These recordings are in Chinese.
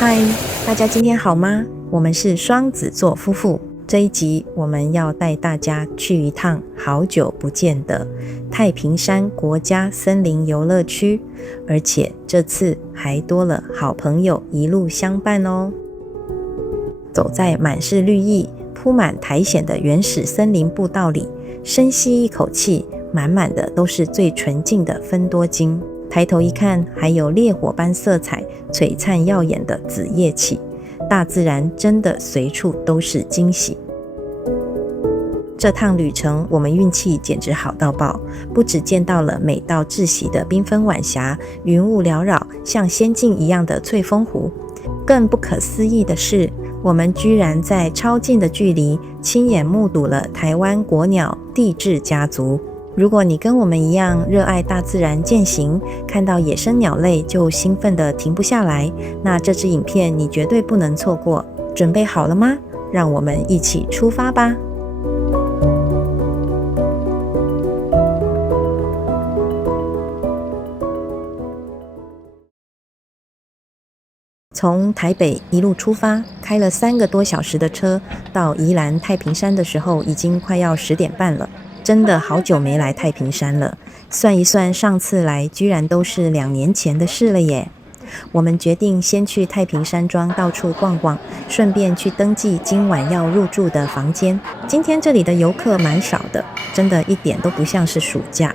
嗨，大家今天好吗？我们是双子座夫妇。这一集我们要带大家去一趟好久不见的太平山国家森林游乐区，而且这次还多了好朋友一路相伴哦。走在满是绿意、铺满苔藓的原始森林步道里，深吸一口气，满满的都是最纯净的芬多精。抬头一看，还有烈火般色彩、璀璨耀眼的紫叶气。大自然真的随处都是惊喜。这趟旅程我们运气简直好到爆，不只见到了美到窒息的缤纷晚霞，云雾缭绕像仙境一样的翠峰湖，更不可思议的是，我们居然在超近的距离亲眼目睹了台湾国鸟帝雉家族。如果你跟我们一样热爱大自然健行，看到野生鸟类就兴奋得停不下来，那这支影片你绝对不能错过。准备好了吗？让我们一起出发吧！从台北一路出发，开了3个多小时的车，到宜兰太平山的时候，已经快要10点半了。真的好久没来太平山了，算一算上次来居然都是2年前的事了耶。我们决定先去太平山庄到处逛逛，顺便去登记今晚要入住的房间。今天这里的游客蛮少的，真的一点都不像是暑假。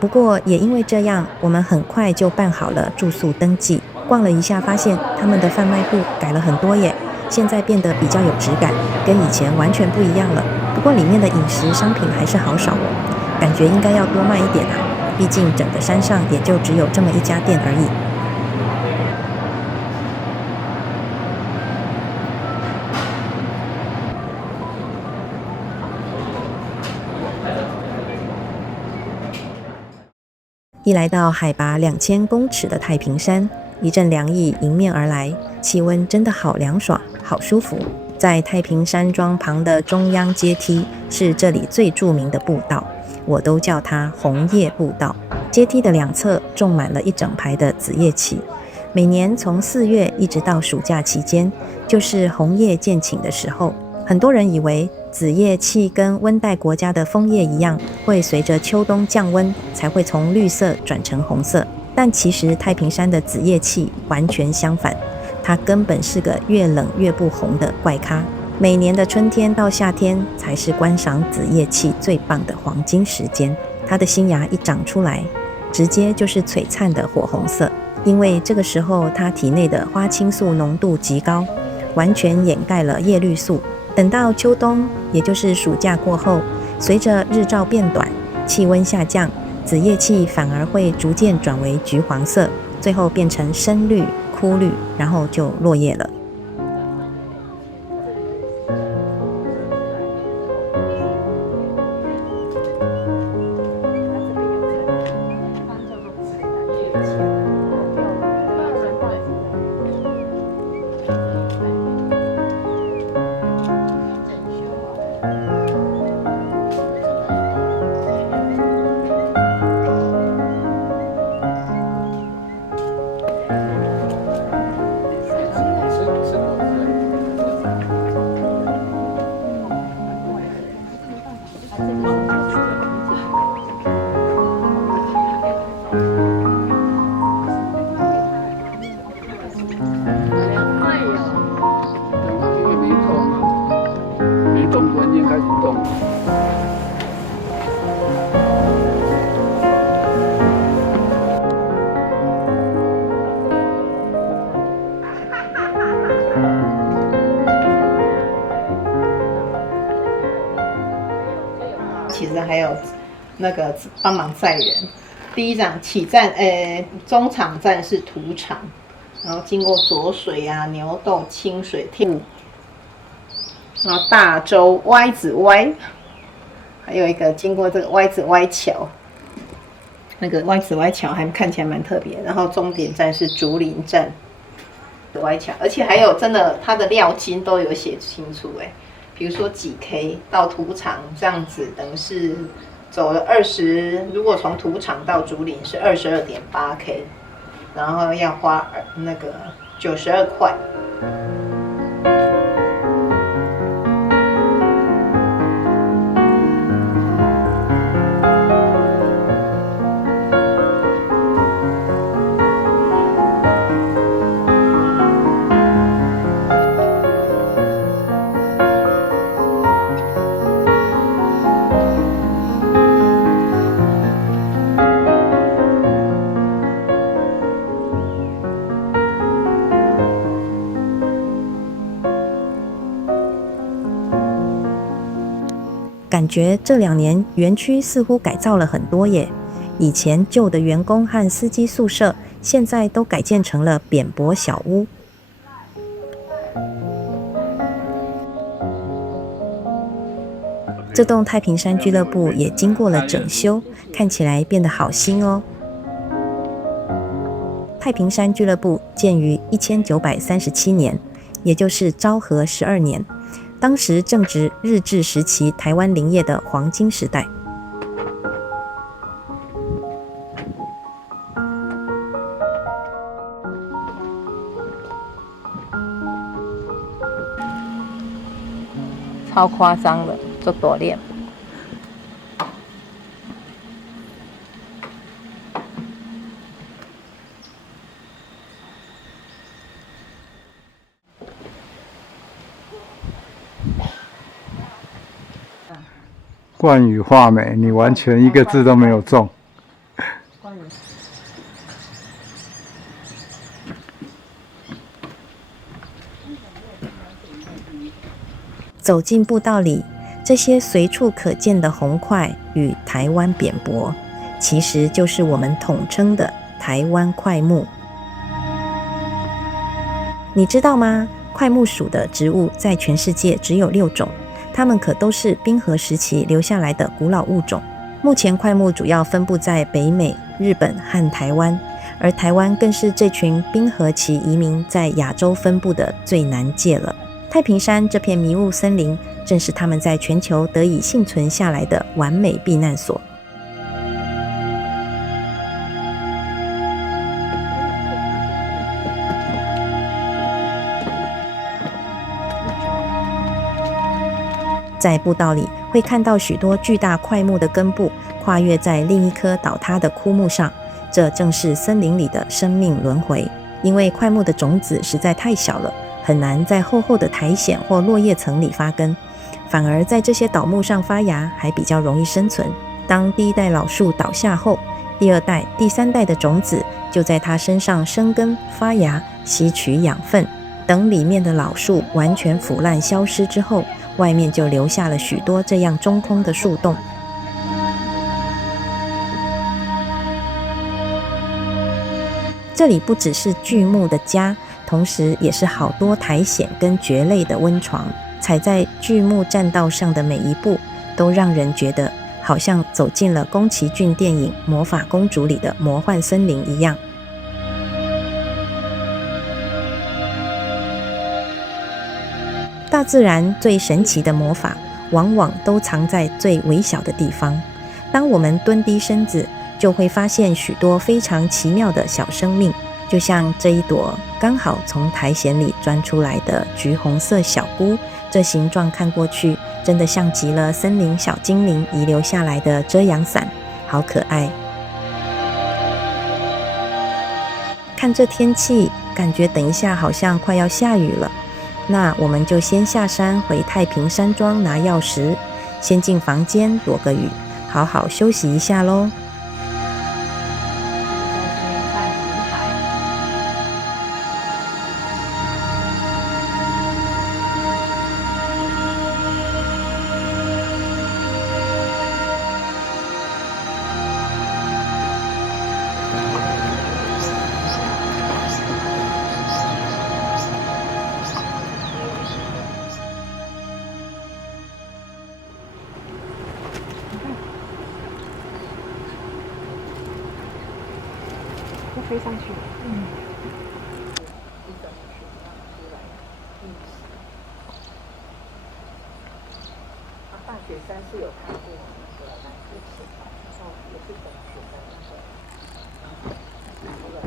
不过也因为这样，我们很快就办好了住宿登记。逛了一下，发现他们的贩卖部改了很多耶，现在变得比较有质感，跟以前完全不一样了。不过里面的饮食商品还是好少哦，感觉应该要多卖一点啊，毕竟整个山上也就只有这么一家店而已。一来到海拔2000公尺的太平山，一阵凉意迎面而来，气温真的好凉爽，好舒服。在太平山庄旁的中央阶梯是这里最著名的步道，我都叫它红叶步道。阶梯的2侧种满了一整排的紫叶旗，每年从4月一直到暑假期间，就是红叶渐请的时候。很多人以为紫叶气跟温带国家的枫叶一样，会随着秋冬降温才会从绿色转成红色，但其实太平山的紫叶气完全相反，它根本是个越冷越不红的怪咖。每年的春天到夏天才是观赏紫叶气最棒的黄金时间。它的新芽一长出来，直接就是璀璨的火红色，因为这个时候它体内的花青素浓度极高，完全掩盖了叶绿素。等到秋冬，也就是暑假过后，随着日照变短，气温下降，紫叶气反而会逐渐转为橘黄色，最后变成深绿、枯绿，然后就落叶了。其实还有那个帮忙载人。第一场起站，中场站是土场，然后经过浊水啊、牛斗、清水、天雾，然后大洲、歪子歪，还有一个经过这个歪子歪桥，那个歪子歪桥还看起来蛮特别。然后终点站是竹林站，歪桥，而且还有真的它的料金都有写清楚比如说几 K 到土场这样子，等于是走了20，如果从土场到竹林是22.8 K，然后要花那个92块。感觉这2年园区似乎改造了很多耶，以前旧的员工和司机宿舍，现在都改建成了扁柏小屋。这栋太平山俱乐部也经过了整修，看起来变得好新哦。太平山俱乐部建于1937年，也就是昭和12年。当时正值日治时期台湾林业的黄金时代。超夸张的，做多练。冠羽画眉，你完全一个字都没有中。走进步道里，这些随处可见的红块与台湾扁柏，其实就是我们统称的台湾块木。你知道吗？块木属的植物在全世界只有6种。它们可都是冰河时期留下来的古老物种。目前块木主要分布在北美、日本和台湾，而台湾更是这群冰河期移民在亚洲分布的最南界了。太平山这片迷雾森林，正是他们在全球得以幸存下来的完美避难所。在步道里会看到许多巨大块木的根部跨越在另一棵倒塌的枯木上，这正是森林里的生命轮回。因为块木的种子实在太小了，很难在厚厚的苔藓或落叶层里发根，反而在这些倒木上发芽还比较容易生存。当第1代老树倒下后，第2代、第3代的种子就在它身上生根发芽，吸取养分。等里面的老树完全腐烂消失之后，外面就留下了许多这样中空的树洞。这里不只是巨木的家，同时也是好多苔藓跟蕨类的温床。踩在巨木栈道上的每一步，都让人觉得好像走进了宫崎骏电影《魔法公主》里的魔幻森林一样。大自然最神奇的魔法，往往都藏在最微小的地方。当我们蹲低身子，就会发现许多非常奇妙的小生命，就像这一朵刚好从苔藓里钻出来的橘红色小菇，这形状看过去，真的像极了森林小精灵遗留下来的遮阳伞，好可爱。看这天气，感觉等一下好像快要下雨了。那我们就先下山回太平山庄拿钥匙，先进房间躲个雨，好好休息一下咯。飞上去。大雪山是有看过那个蓝色翅膀，然后也是等雪的那个，然后出来。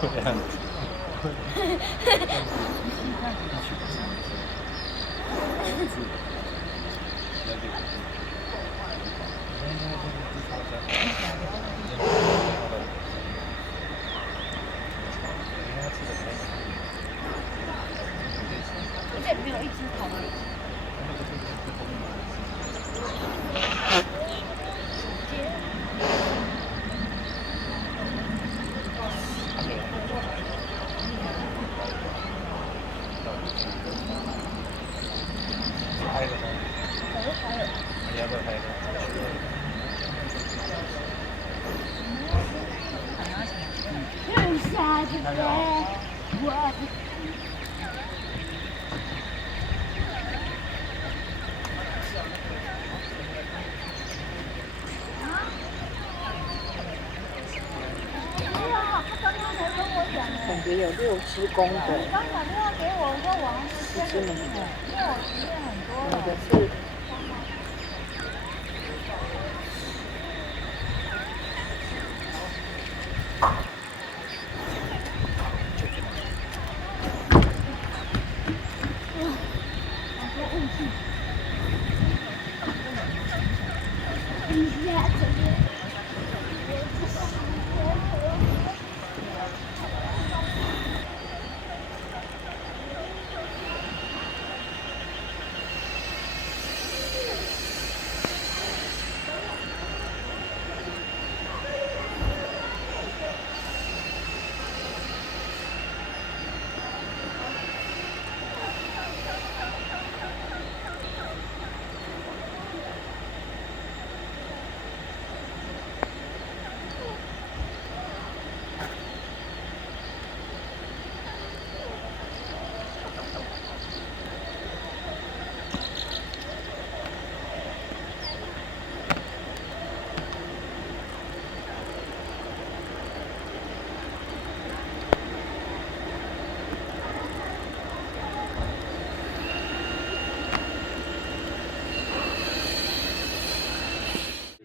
对啊。而且没有一只同理。拍了吗？我都拍了。你要不要拍的？看下去对，我。感觉有6只公的，你刚打电话给我说我好像是缺个病哎，因为我实验很多有的了。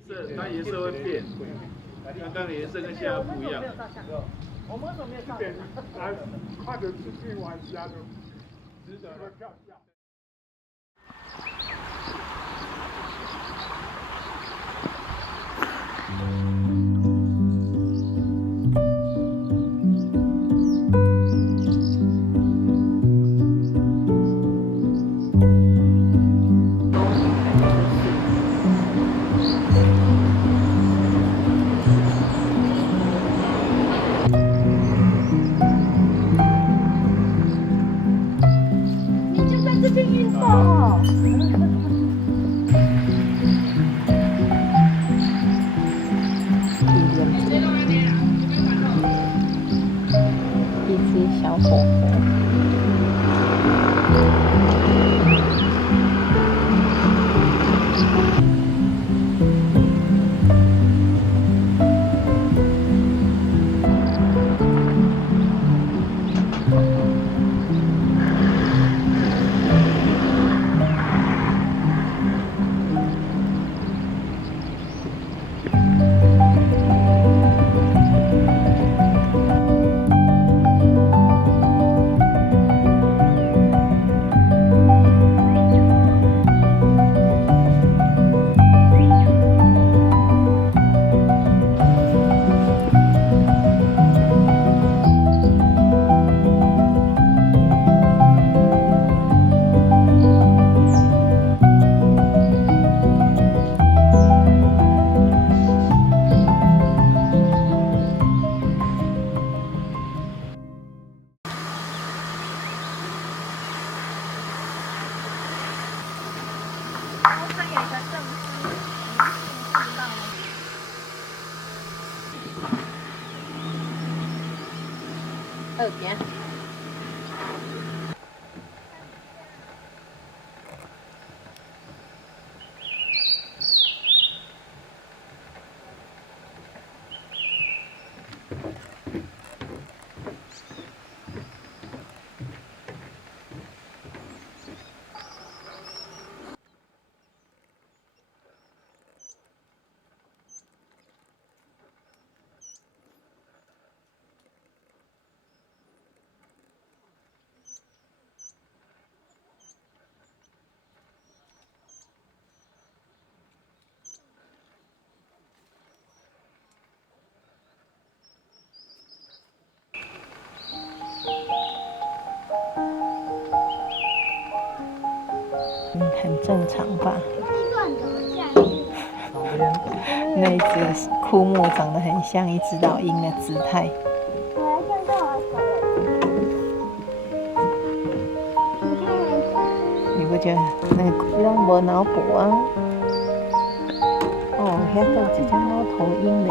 是它颜色会变，刚刚的颜色跟现在不一样。我们为什么没有照相？快点出去玩一下就值得了票价。你就在这边运动哦。一只小狗狗。二边。很正常吧？乱走下去。那一只枯木长得很像一只老鹰的姿态。我来看看我手。你不觉得那个让无脑补啊？哦，遐个有一只猫头鹰嘞。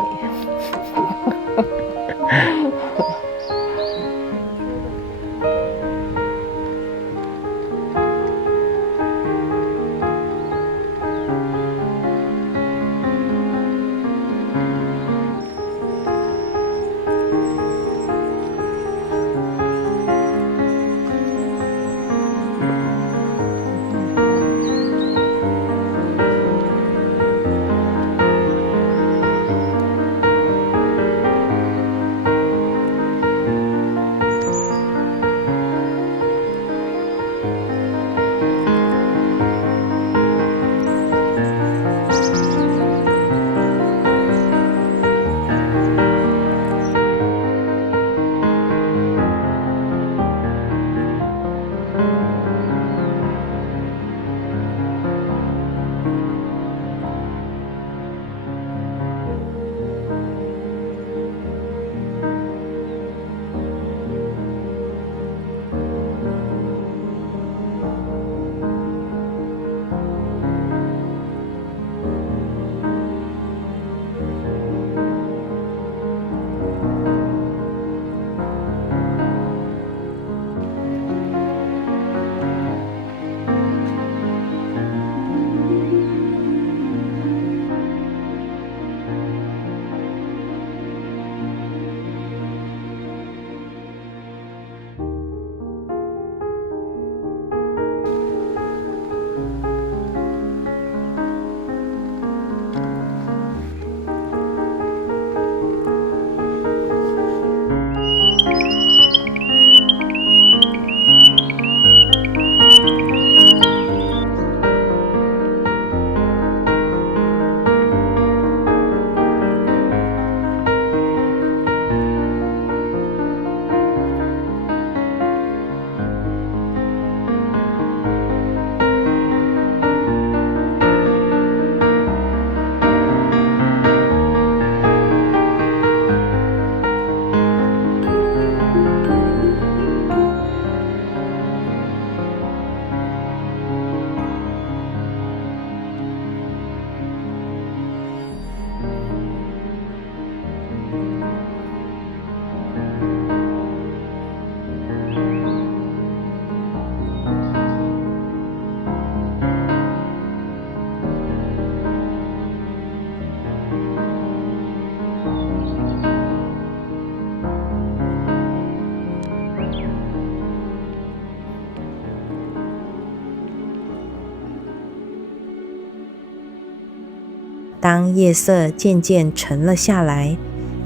当夜色渐渐沉了下来，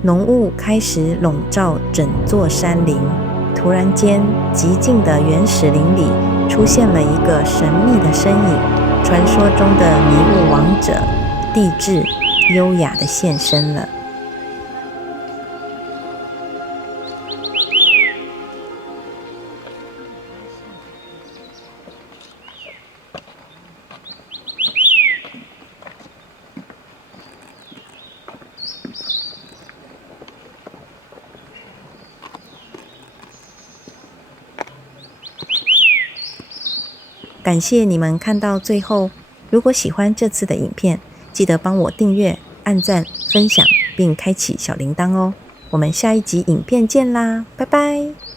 浓雾开始笼罩整座山林。突然间，寂静的原始林里出现了一个神秘的身影，传说中的迷雾王者帝雉优雅地现身了。感谢你们看到最后，如果喜欢这次的影片，记得帮我订阅、按赞、分享，并开启小铃铛哦。我们下一集影片见啦，拜拜。